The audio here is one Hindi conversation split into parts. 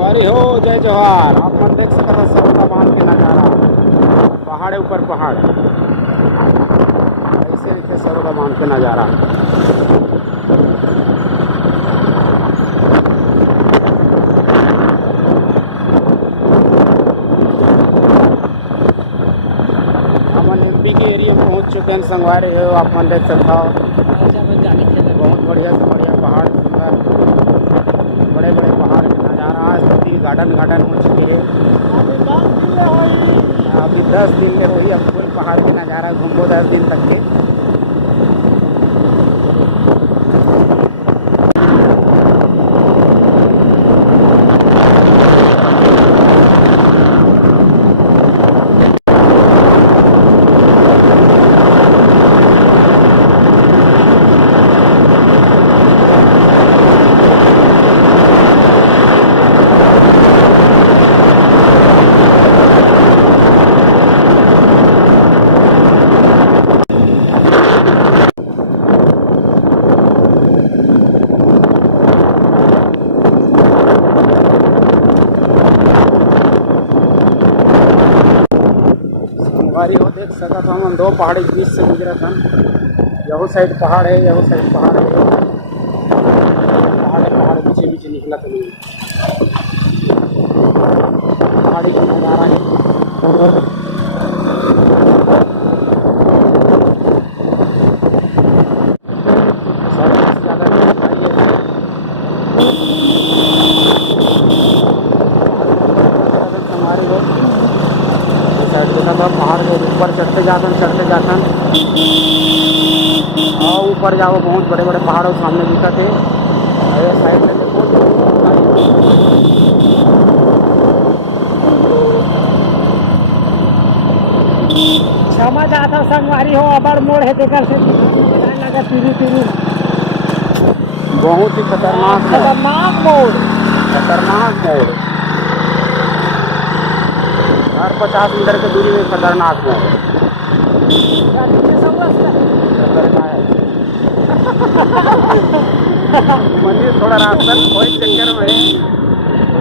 संगवारी हो जय जोहार। आप मन देख सकत हो सरोदा बांध के नजारा। पहाड़ ऊपर पहाड़ ऐसे दिखे सरोदा बांध के नजारा। हमन एमपी के एरिया में पहुंच चुके हैं। संगवारी हो आप मन देख सकते हो बहुत बढ़िया से बढ़िया पहाड़, बड़े बड़े पहाड़ के नज़ारा। आज तो गार्डन गार्डन हो चुके हैं। अभी 10 दिन ले वही अब फुल पहाड़ के नज़ारा घूमो 10 दिन तक के। संगवारी हो देख सकत हो हम दो पहाड़ी के बीच से गुजरा था। यहो साइड पहाड़ है, यहो साइड पहाड़ है। पहाड़ पीछे पीछे निकला था नहीं। पहाड़ी का नज़ारा है। पहाड़ के ऊपर चढ़ते जातन और ऊपर जाओ बहुत बड़े बड़े पहाड़ों सामने दिखा थे। साइड में देखो समझ आता संगवारी हो अबर मोड़ है देकर से लगा पीरी बहुत ही खतरनाक मोड़। हर 50 मीटर की दूरी में खतरनाक मोड़। मंदिर थोड़ा रास्ता कोई चक्कर में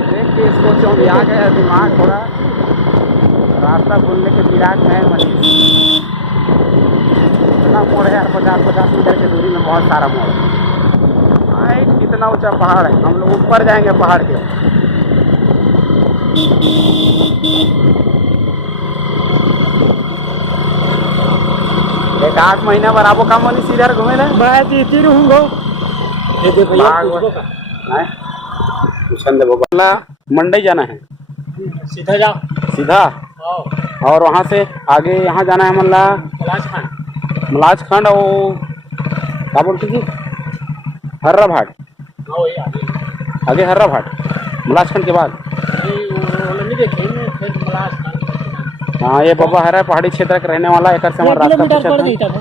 देख के इसको चौंधिया गया है दिमाग थोड़ा। रास्ता भूलने के फिराक में है मंदिर। इतना मोड़ है यार 50 मीटर की दूरी में बहुत सारा मोड़। कितना ऊंचा पहाड़ है। हम लोग ऊपर जाएंगे पहाड़ के। एक 8 महीना बराबर काम वाली सीधा घूमे ना मैं जीती रहूंगा। मंडई जाना है, सीधा जाओ सीधा। और वहाँ से आगे यहाँ जाना है मल्ला मलाजखंड और क्या बोलती थी हर्रा भाट। आगे हर्रा भाट मलाजखंड के बाद। हाँ ये बाबा हरा पहाड़ी क्षेत्र का रहने वाला एक से हमारा रास्ता पूछा था।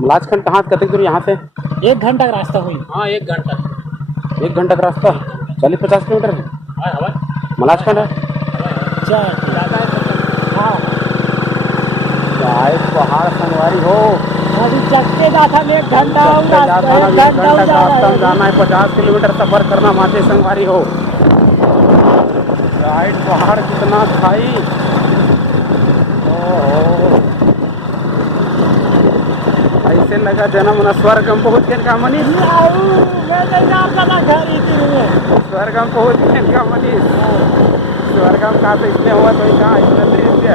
मलाजखंड कहाँ कतनी दूर यहाँ से? 1 घंटा का रास्ता हुई। हाँ 1 घंटा। 1 घंटा का रास्ता 40-50 किलोमीटर है। मलाजखंड है पहाड़ संगवारी हो। अभी चलते जाता 1 घंटा जाना है। 50 किलोमीटर सफर करना माते संगवारी हो। राइट पहाड़ कितना खाई। ऐसे लगा जन्म न स्वर्ग में पहुँच गए का मनीष। स्वर्ग में पहुँच गए का मनीष। स्वर्ग में कहा से इसने हुआ तो कहाँ इतना दृश्य।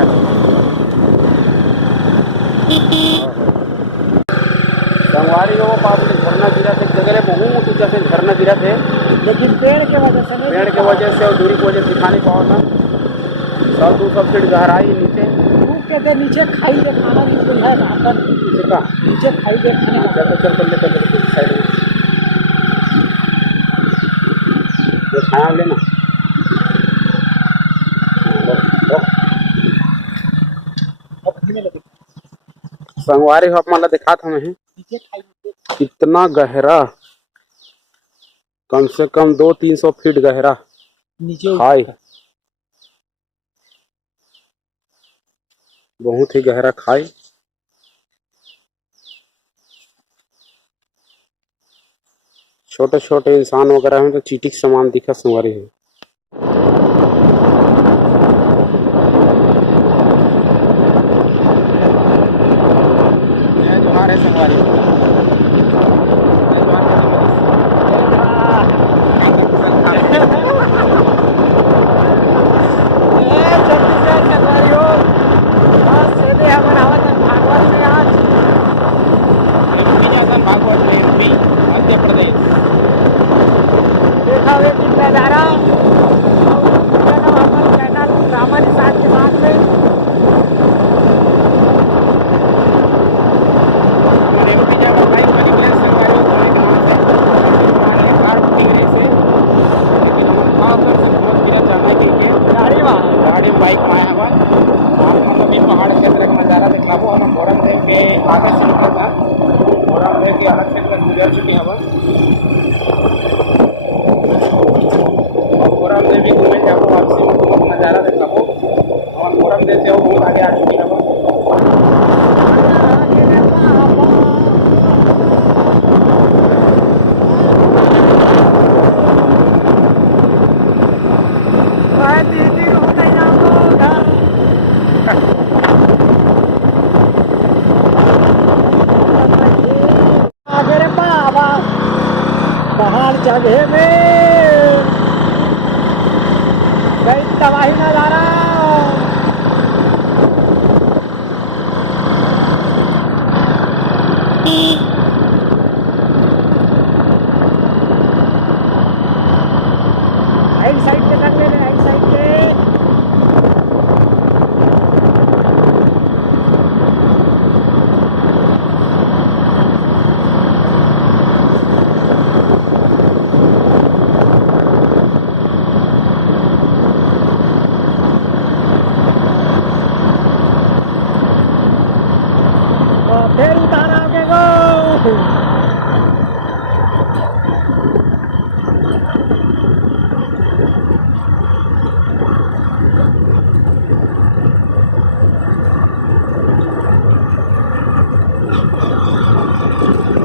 संगवारी हो पास झरना गिरा थे जगह बहुत ऊंचा से झरना गिरा थे। लेकिन पेड़ के वजह से और दूरी की वजह से दिखा नहीं पाओ था। 100-200 फीट गहराई नीचे। नीचे खाई के खाना भी कोई है नीचे खाई के खाने का। चल साइड में जो खाया लेना। संगवारी हो अपना दिखा था मैं कितना गहरा, कम से कम 200-300 फीट गहरा नीचे खाई। बहुत ही गहरा खाई। छोटे छोटे इंसान वगैरह हैं तो चीटी के सामान दिखा संगवारी हो। जोहार है संगवारी भागवत में MP मध्य प्रदेश देखा हुए कि नजारा ड्रामा निशान के साथ में बाइक बनी हुई है सरकारी होने के नाम से हमारे कार बुकिंग रही से लेकिन हम खाकर से बहुत गिरत जाने के लिए गाड़ी बाइक में आया हुआ हम अभी पहाड़ क्षेत्र का नज़ारा दिखलाबो। हम मोरम देव के आगे से निकल था मोरम देव के अलग क्षेत्र गुजर चुके हैं और मोरम देव भी घूमे जाओ वापसी में बहुत नज़ारा दिखलाबो और मोरम देव से वो बहुत आगे आ चुकी है। पहाड़ जगह में कई तबाही नजारा साइड के कर ले साइड के फिर उतार आगे गो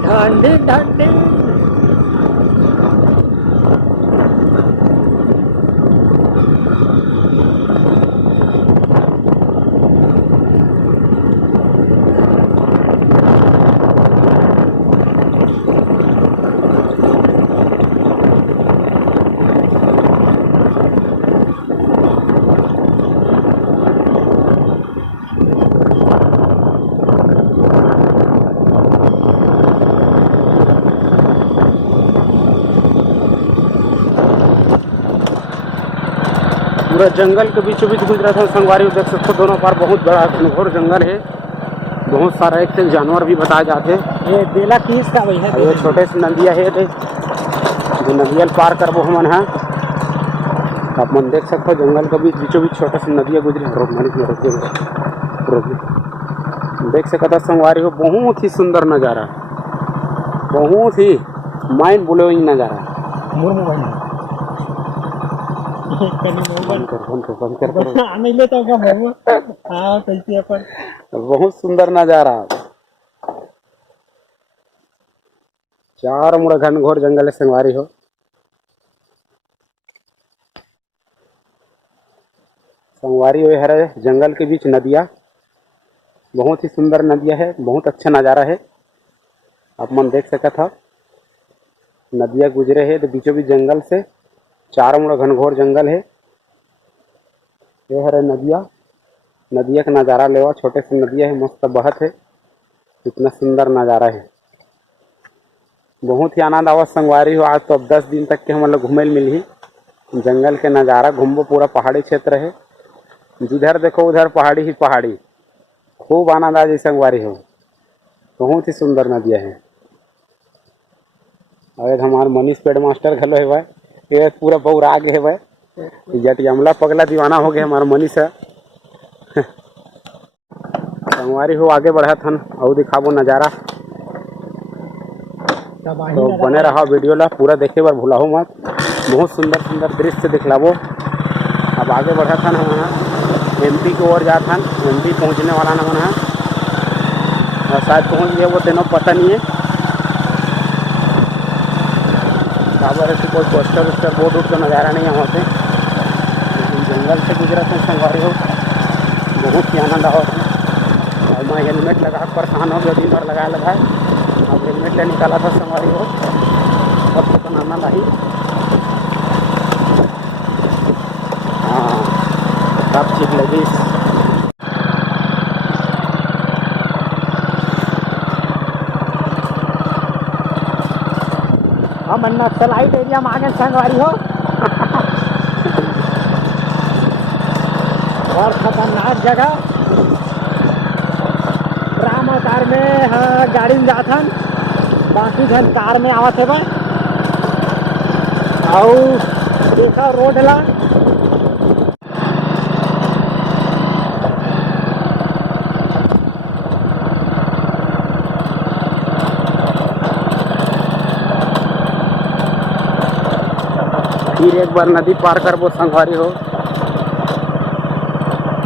ढंडी ढंडी पूरा जंगल के बीचों बीच गुजरा था संगवारी देख सकते हो। दोनों पार बहुत बड़ा घनघोर जंगल है। बहुत सारा एक से जानवर भी बताए जाते हैं। ये बेला किस का भाई है ये छोटे से नदिया है जो नदियल पार करबो हमन है। आप मन देख सकते हो जंगल के बीचों बीच छोटे से नदिया गुजरी देख सकते संगवारी हो। बहुत ही सुंदर नज़ारा बहुत ही माइंड ब्लोइंग नज़ारा। बहुत सुंदर नज़ारा। चार मुड़ा घनघोर जंगल है संगवारी हो। संगवारी हो हरे जंगल के बीच नदिया बहुत ही सुंदर नदिया है। बहुत अच्छा नज़ारा है। आप मन देख सकते था नदिया गुजरे है तो बीचों बीच जंगल से चारों मुड़ा घनघोर जंगल है। ये हरे नदिया का नज़ारा लेवा। छोटे से नदिया है मस्त बहत है। इतना सुंदर नज़ारा है। बहुत ही आनंद आवा संगवारी हो। आज तो अब 10 दिन तक के हम लोग घूमे मिली जंगल के नज़ारा घूमबो। पूरा पहाड़ी क्षेत्र है। जिधर देखो उधर पहाड़ी ही पहाड़ी। खूब आनंद आ जाए संगवारी हो। बहुत ही सुंदर नदिया है। अरे हमारे मनीष पेड़ मास्टर घलो है भाई। ये पूरा बौरा आगे है भाई। जटियमला पगला दीवाना हो गया हमारा मनीष है। संगवारी हो आगे बढ़ा थन और दिखाबो नज़ारा। तो बने रहा वीडियो ला पूरा देखे बार भूलाहो मत। बहुत सुंदर सुंदर दृश्य दिखलाबो। अब आगे बढ़ा था हम MP की ओर जा था। MP पहुंचने वाला न है और शायद पहुंच गया वो तेनों पता नहीं है। खबर है कि कोई पोस्टर वोस्टर बोर्ड उठ का नज़ारा नहीं है वहाँ पे, लेकिन जंगल से गुजरा थे संगवारी हो, बहुत ही आनंद आओ। और मैं हेलमेट लगा परेशान हो गया, दिन भर लगाए अब हेलमेट ले निकाला था संगवारी हो, अब तो आनंद आई। हाँ सब ठीक लगी। हम नक्सलाइट एरिया में आ गए संगवारी हो। और खतरनाक जगह राम अवतार में। हाँ गाड़ी में जाथन, बाकी जन कार में आवत है भाई। और देखा रोड ला फिर एक बार नदी पार कर वो संगवारी हो,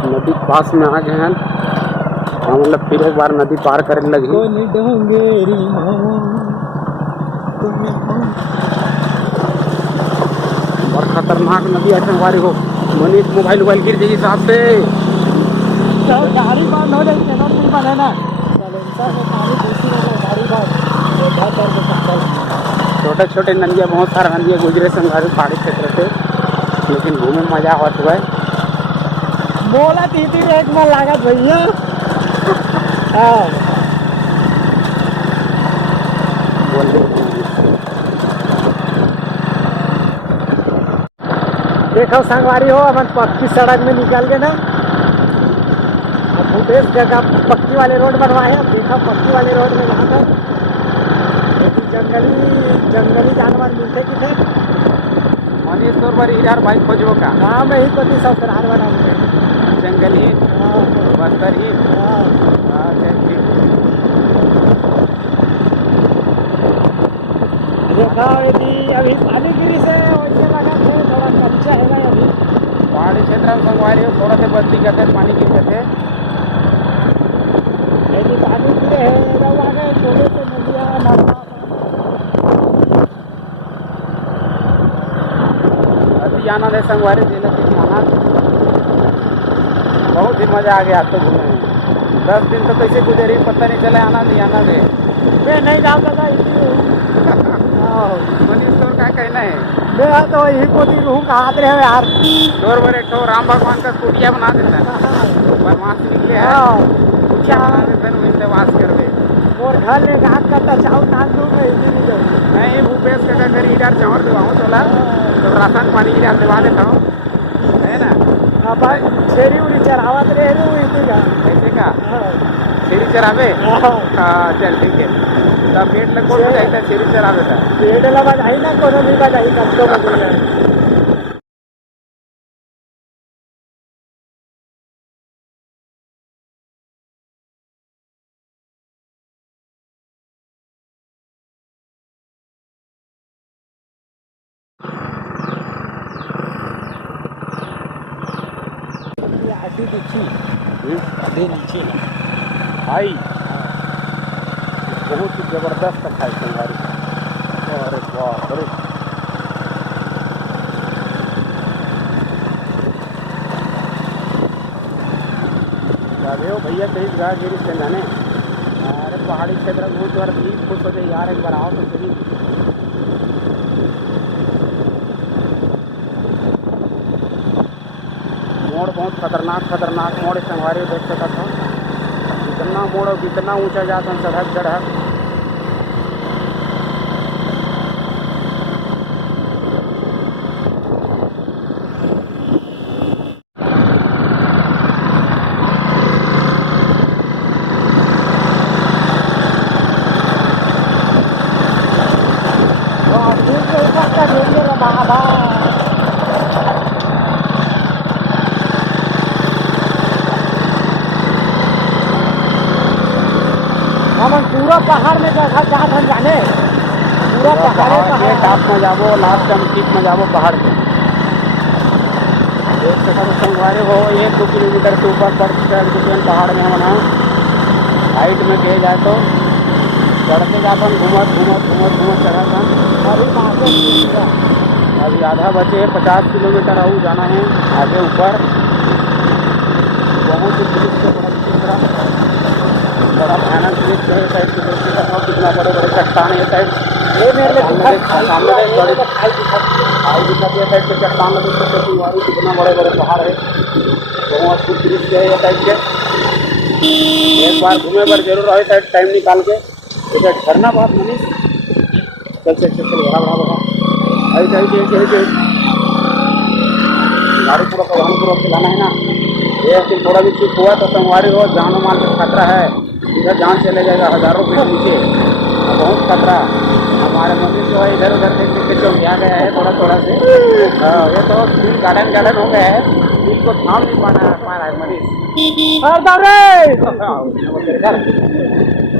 नदी के पास में आ गए हैं हम, मतलब फिर एक बार नदी पार करने लगी। और खतरनाक नदी है संगवारी हो, मनीष मोबाइल गिर जाएगी साथ से। तो गाड़ी बंद हो जाए, चैनल नहीं बने ना छोटे छोटे नदियाँ, बहुत सारे नदियाँ गुजरे संगवारी पहाड़ी क्षेत्र से, लेकिन घूमे में मजा आवत हुआ है। बोला तीती एक में लागत भैया। हाँ देखो संगवारी हो, अपन पक्की सड़क में निकल गए ना। अब भूपेश जगह पक्की वाले रोड बनवाए हैं, देखो पक्की वाले रोड में यहाँ पर जंगली जानवर मिलते कि थे। मनीष तौर पर यार भाई खोजो का हाँ मैं ही पति ससुराल बना जंगल ही बस्तर ही। देखा यदि अभी पानी गिरी से वैसे लगा थे थोड़ा कच्चा है अभी पहाड़ी क्षेत्र में संगवारी हो, थोड़ा से बदली करते पानी गिरते थे, यदि पानी गिरे है जब आ गए थोड़े से नदिया नाला अति आनंद है संगवारी जिले के आनंद, बहुत ही मजा आ गया तो घूमने में। 10 दिन तो कैसे गुजरी पता नहीं चला, आनंद ही आनंद है। मैं नहीं जाता था मनीष तौर का कहना है, मैं तो यही पोती रहूँ कहा रहे यार। तौर पर एक राम भगवान का कुटिया बना देता बनवास निकले है, क्या वास करवे और घर ले घाट करता चाऊ नान दूँ नहीं भूपेश का घर इधर चावल दिवाऊँ चला तो राशन पानी इधर दिवा देता हूँ, है ना। अब छेरी उड़ी चढ़ावत रहे ऐसे का छेरी चरावे। हाँ चल ठीक है, तब पेट लग बोल जाता छेरी चरावे था, पेट लगा जाए ना कोनो भी बजाई तब तो बदल नीचे भाई बहुत ही जबरदस्त खाई संगवारी। अरे बाप रे, भैया कहीं जगह गिरी से जाने। अरे पहाड़ी क्षेत्र में बहुत बार भी खुश हो जाए यार, एक बार आओ तो सही। मोड़ बहुत खतरनाक मोड़ संगवारी देख सकता था, कितना मोड़ और कितना ऊंचा जाता सड़क चढ़क। हम पूरा पहाड़ में जगह जात हम जाने, पूरा पहाड़ टॉप में जाबो, लास्ट में टीप में जाबो पहाड़ पे। देख सकते हो संगवारी हो, 1-2 किलोमीटर से ऊपर पर पहाड़ में हम हाइट में गए जाए तो चढ़ते जापन घूमत घूमत घूमत घूमत चढ़ा था। अभी मार्केट दिखेगा। अभी आधा बचे 50 किलोमीटर और जाना है आगे ऊपर। बहुत ही दृश्य बड़ा विचित्र, बड़ा भयानक दृश्य है। साइड से देखते जाओ कितना बड़े बड़े चट्टान है। साइड ये मेरे लिए सामने देख बड़ी खाई दिखाती है। साइड से चट्टान देख सकते हो कितना बड़े बड़े पहाड़ है। बहुत अद्भुत दृश्य है ये साइड से। एक बार घूमे पर जरूर रहे साइड टाइम निकाल के। एक झरना बहुत मनीष चल चल चल चल बड़ा बड़ा बड़ा ऐसे गाड़ी पूरा प्रधान पूर्वक चलाना है ना। ये फिर थोड़ा भी चुप हुआ तो संगवारी हो जान माल का खतरा है। इधर जान चले जाएगा हजारों फीट नीचे, बहुत खतरा। हमारे मंदिर जो है इधर उधर देख के चौंकिया गया है थोड़ा थोड़ा से। ये तो दिल गार्डन गार्डन हो गया है, दिल को थाम नहीं पा रहा है मनीष।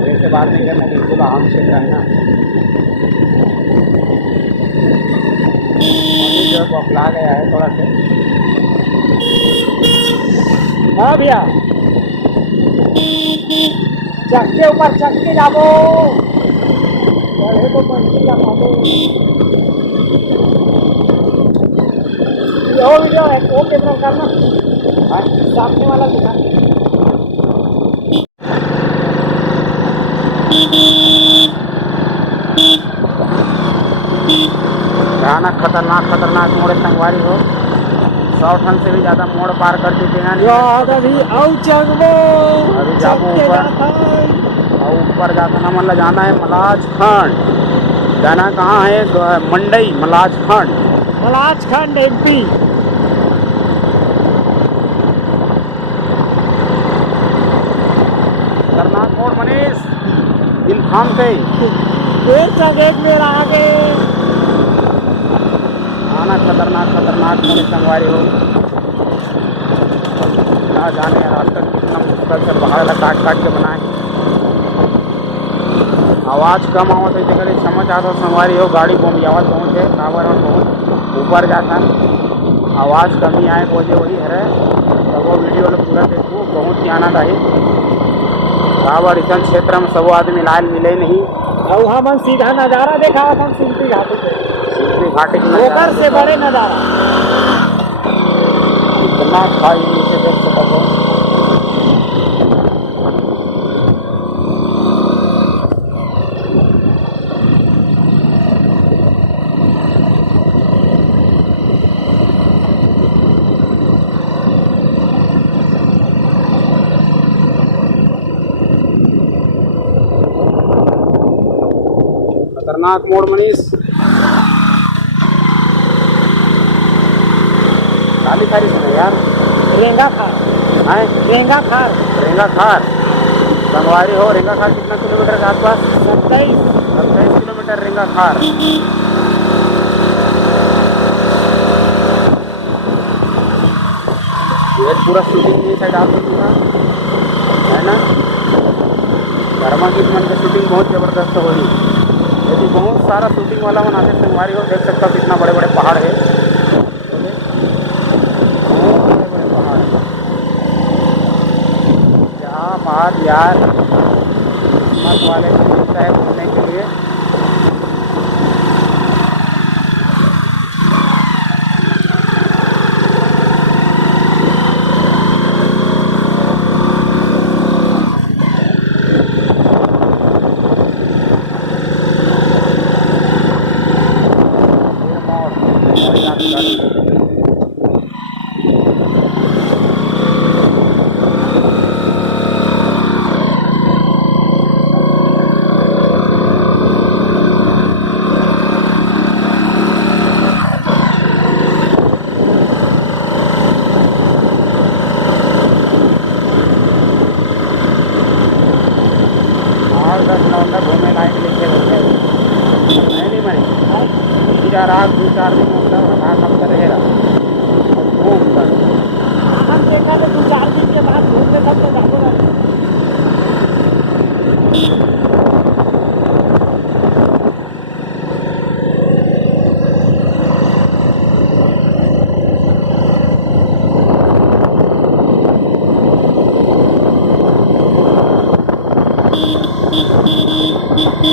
ऐसे बात नहीं करना, बिल्कुल आम क्षेत्र है ना। मनीष जो बौखला गया है थोड़ा से। हाँ भैया, चक्के ऊपर चक्के जाबो चढ़े तो पंछी जा पाबो। ये वीडियो है वो कैमरा करना। हाँ? सामने वाला दिखा। भयानक खतरनाक मोड़ संगवारी हो। 100 टन से भी ज्यादा मोड़ पार कर चुके हैं। याद अभी आउ चगबो अभी जाबो ऊपर और ऊपर जाता ना मतलब जाना है मलाज खंड। जाना कहाँ है? मंडई मलाज खंड। मलाजखंड MP। खतरनाक मोड़ मनीष, दिल थाम गई। देर तक एक बेर आगे आना खतरनाक मोड़ संगवारी हो। ना जाने रास्ता कितना मुश्किल से पहाड़ काट काट के बनाए। आवाज़ कम आवत है जगह समझ आता संगवारी हो। गाड़ी बम आवाज़ पहुँचे टावर में बहुत ऊपर जाता, आवाज़ कमी आए बोझे वही है। तो वो वीडियो लोग पूरा देखो, बहुत ही आनंद आई। टावर इस क्षेत्र में सब आदमी लाल मिले नहीं। और हम सीधा नजारा देखा हम सिंपी घाटी पे। सिंपी घाटी की ऊपर से बड़े नजारा इतना खाई नीचे देख सकते हो। खतरनाक मोड़ मनीष, काली खारी सुने यार। रेंगा खार है रेंगा खार रेंगा खार संगवारी हो। रेंगा खार कितना किलोमीटर के आसपास? 27 किलोमीटर रेंगा खार। ये पूरा शूटिंग की साइड आप देखिएगा है ना। धर्मा गीत मन की शूटिंग बहुत जबरदस्त हो रही। यदि बहुत सारा शूटिंग वाला बनाते संगवारी हो। देख सकता हो कितना बड़े बड़े पहाड़ है, बहुत बड़े बड़े पहाड़। क्या बात यार, किस्मत वाले को मिलता है घूमने के लिए। घूमने लायक लेके नहीं मरे जा रहा 2-4 दिन मतलब हाँ कब कर रहेगा घूम कर। हम देखा तो 2-4 दिन के बाद घूमने तक तो जाते रहते। हम तो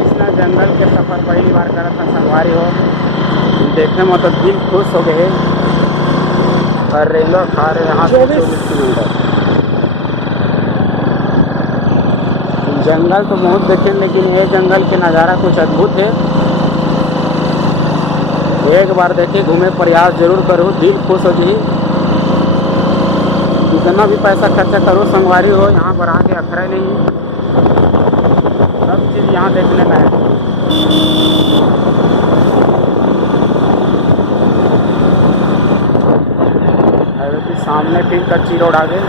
इतना जंगल के सफ़र पहली बार करा था संगवारी हो, देखने में तो दिल खुश हो गए। और रेलवे खा रहे यहाँ से 24 किलोमीटर। जंगल तो बहुत देखे, लेकिन ये जंगल के नज़ारा कुछ अद्भुत है। एक बार देखे घूमे प्रयास जरूर करो, दिल खुश हो जाए। जितना भी पैसा खर्चा करो संगवारी हो, यहाँ पर आके अखरा नहीं, सब चीज़ यहाँ देखने लायक। सामने फिर कच्ची रोड आगे,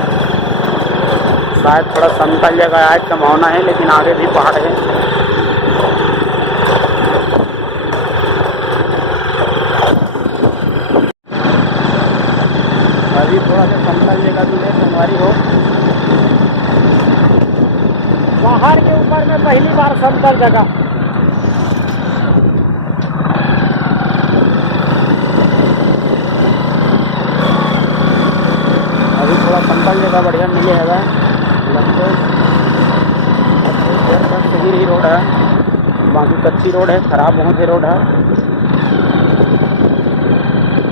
शायद थोड़ा समतल जगह आज संभावना है, लेकिन आगे भी पहाड़ है। अभी थोड़ा सा समतल जगह भी है संगवारी हो। पहाड़ के ऊपर में पहली बार समतल जगह। अभी थोड़ा समतल जगह बढ़िया मिले है, लगभग सही रही रोड है, बाकी कच्ची रोड है, खराब बहुत ही रोड है।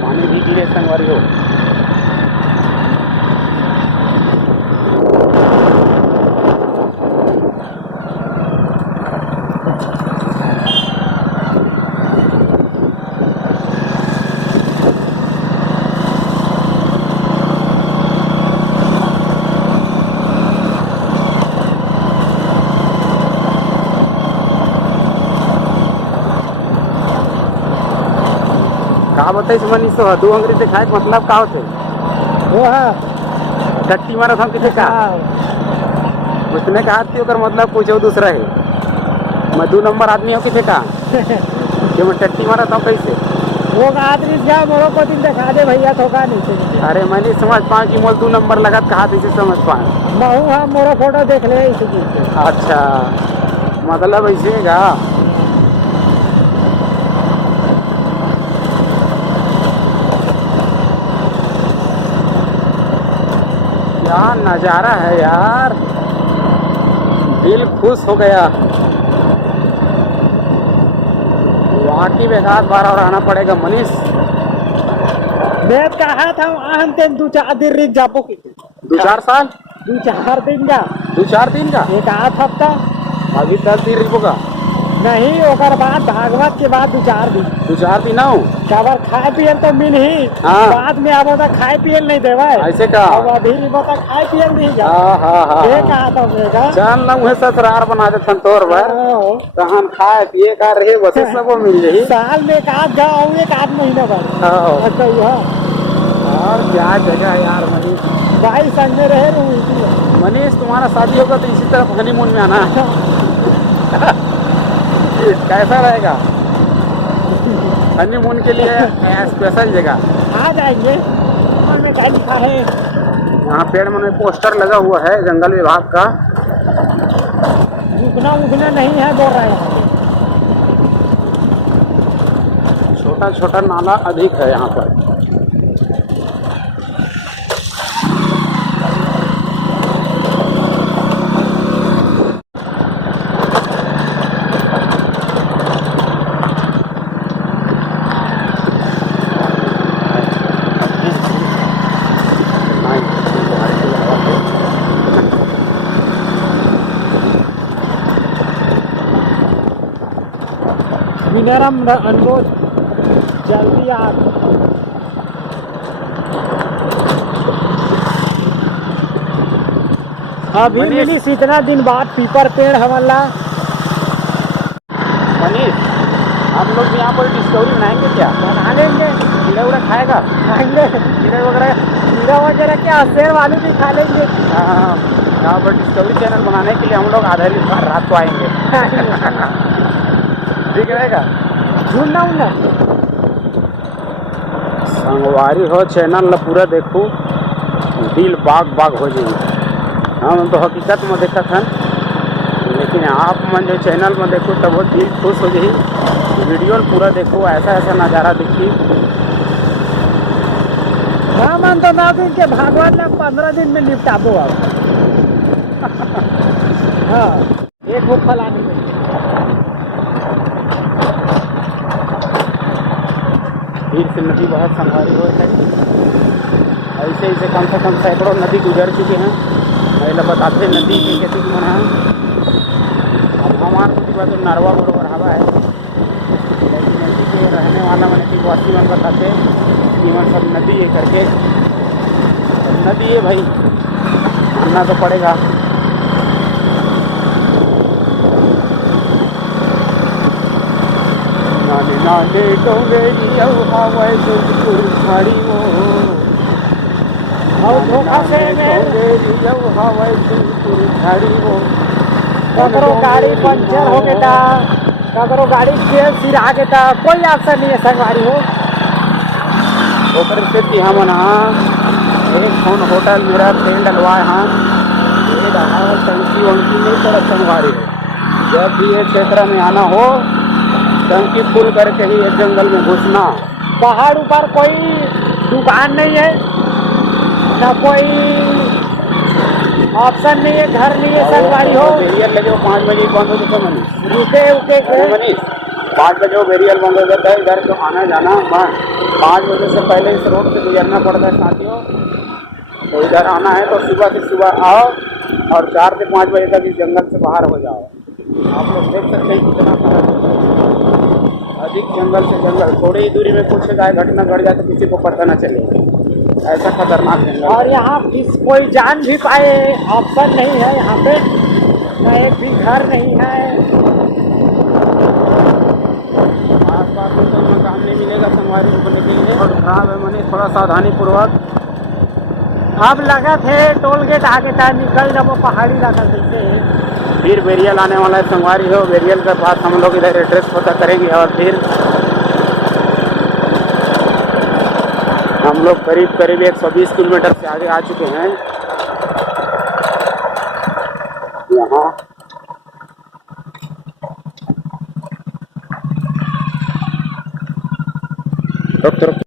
पानी भी गिरे संगवारी हो। का बताइस मनीष हो, दो अंग्रेजी से खाए मतलब का होते? वो है टट्टी मारा था किसे का? उसने कहा थी ओकर मतलब कुछ दूसरा है। मैं 2 नंबर आदमी हो किसे का कि मैं टट्टी मारा था कैसे? वो आदमी क्या मोरो को दिन दिखा दे भैया, थोका नहीं से। अरे मैं नहीं समझ पाऊँ कि मोल 2 नंबर लगा कहा थी समझ पाए। महू हाँ मोरो फोटो देख ले इसी चीज से। अच्छा, मतलब ऐसे का? क्या नज़ारा है यार, दिल खुश हो गया। वाकई में एक बार और आना पड़ेगा मनीष। मैं कहा था हम तेन 2-4 दिन रिक जापो की 2-4 साल 2-4 दिन का 2-4 दिन का एक आध हफ्ता अभी 10 दिन रिपोगा नहीं, ओकर बाद भागवत के बाद 2-4 दिन 2-4 दिन आओ काबर खाए पियल तो मिल ही। हाँ। बाद में अब तो खाए पियल नहीं देवा ऐसे का? अब अभी बता खाए पियल नहीं जा। हाँ ये कहा था मेरा चल ना उहे ससुरार बना देथन तोर भर, तहन खाए पिए का रहे बस सबो मिल जाही। साल में एक आध जाओ, एक आध महीना बाद। अच्छा और क्या जगह यार मनीष, भाई संग में रहे मनीष तुम्हारा शादी होगा तो इसी तरफ हनीमून में आना कैसा रहेगा? हनीमून के लिए स्पेशल जगह आ जाएंगे। में क्या लिखा है? यहाँ पेड़ में पोस्टर लगा हुआ है जंगल विभाग का। रुकना उगना नहीं है बोल रहे हैं। छोटा छोटा नाला अधिक है यहाँ पर। विनरम अनुरोध जल्दी आ। अभी मिली इतना दिन बाद पीपर पेड़ हमारा। मनीष हम लोग यहाँ पर डिस्कवरी बनाएंगे क्या? बना लेंगे। कीड़ा उड़ा खाएगा? खाएंगे कीड़ा वगैरह क्या शेर वाले भी खा लेंगे। हाँ, यहाँ पर डिस्कवरी चैनल बनाने के लिए हम लोग आधारित रात को आएंगे ठीक रहेगा? ढूंढना उन्ना संगवारी हो चैनल ला पूरा देखो, दिल बाग बाग हो जाएगी। हम तो हकीकत में देखा था, लेकिन आप मन जो चैनल में देखो तब वो दिल खुश हो जाए। वीडियो पूरा देखो, ऐसा ऐसा नज़ारा देखिए। हाँ मन तो ना दिन के भगवान ने 15 दिन में निपटा दो आप। हाँ एक वो फलानी में फिर से नदी बहुत संभारी हो है। ऐसे ऐसे कम से कम सैकड़ों नदी गुजर चुके हैं। पहले बताते नदी के कैसे मन है। अब हमारे नदी बात नरवा बरोबर हवा है, लेकिन नदी के रहने वाला मैंने कि वासी मन बताते कि मन सब नदी है करके। तो नदी है भाई, मानना तो पड़ेगा। नाने नाने डोंगेरी हवाई जोधपुर खाड़ी वो और धोखा से डोंगेरी हवाई जोधपुर खाड़ी वो ककरो गाड़ी पंचर हो गया था, ककरो गाड़ी तेल सिरा के था, कोई ऑप्शन नहीं है संगवारी हो। ओकर से कि हम हाँ एक फोन होटल मेरा तेल डलवा हाँ ये रहा टंकी वंकी नहीं पड़ा संगवारी हो। जब भी ये क्षेत्र में आना हो टंकी फुल करके ही एक जंगल में घुसना। पहाड़ ऊपर कोई दुकान नहीं है, ना कोई ऑप्शन नहीं है, घर नहीं है संगवारी हो। बेरियल लगे 5 बजे बंद हो जाता मनीष, रुके उके के मनीष 5 बजे वो बेरियल बंद हो जाता है। इधर तो आना जाना 5 बजे से पहले इस रोड से गुजरना पड़ता है साथियों। तो इधर आना है तो सुबह से सुबह आओ और 4 से 5 बजे तक इस जंगल से बाहर हो जाओ। आप लोग देख सकते हैं कितना फर्क है। अधिक जंगल से जंगल, थोड़ी ही दूरी में कुछ गाय घटना घट जाए तो किसी को पता न चले, ऐसा खतरनाक जंगल। और यहाँ कोई जान भी पाए ऑप्शन नहीं है यहाँ पे, ना एक भी घर नहीं है। आसपास में कोई मकान नहीं मिलेगा संगवारी को बनने के लिए। और खराब है मनी, थोड़ा सावधानी पूर्वक। अब लगा थे टोल गेट आगे था, निकल जब वो पहाड़ी इलाका से फिर बेरियल आने वाला है संगवारी हो। बेरियल के बाद हम लोग इधर एड्रेस पता करेंगे और फिर हम लोग करीब करीब 120 किलोमीटर से आगे आ चुके हैं। यहाँ रुक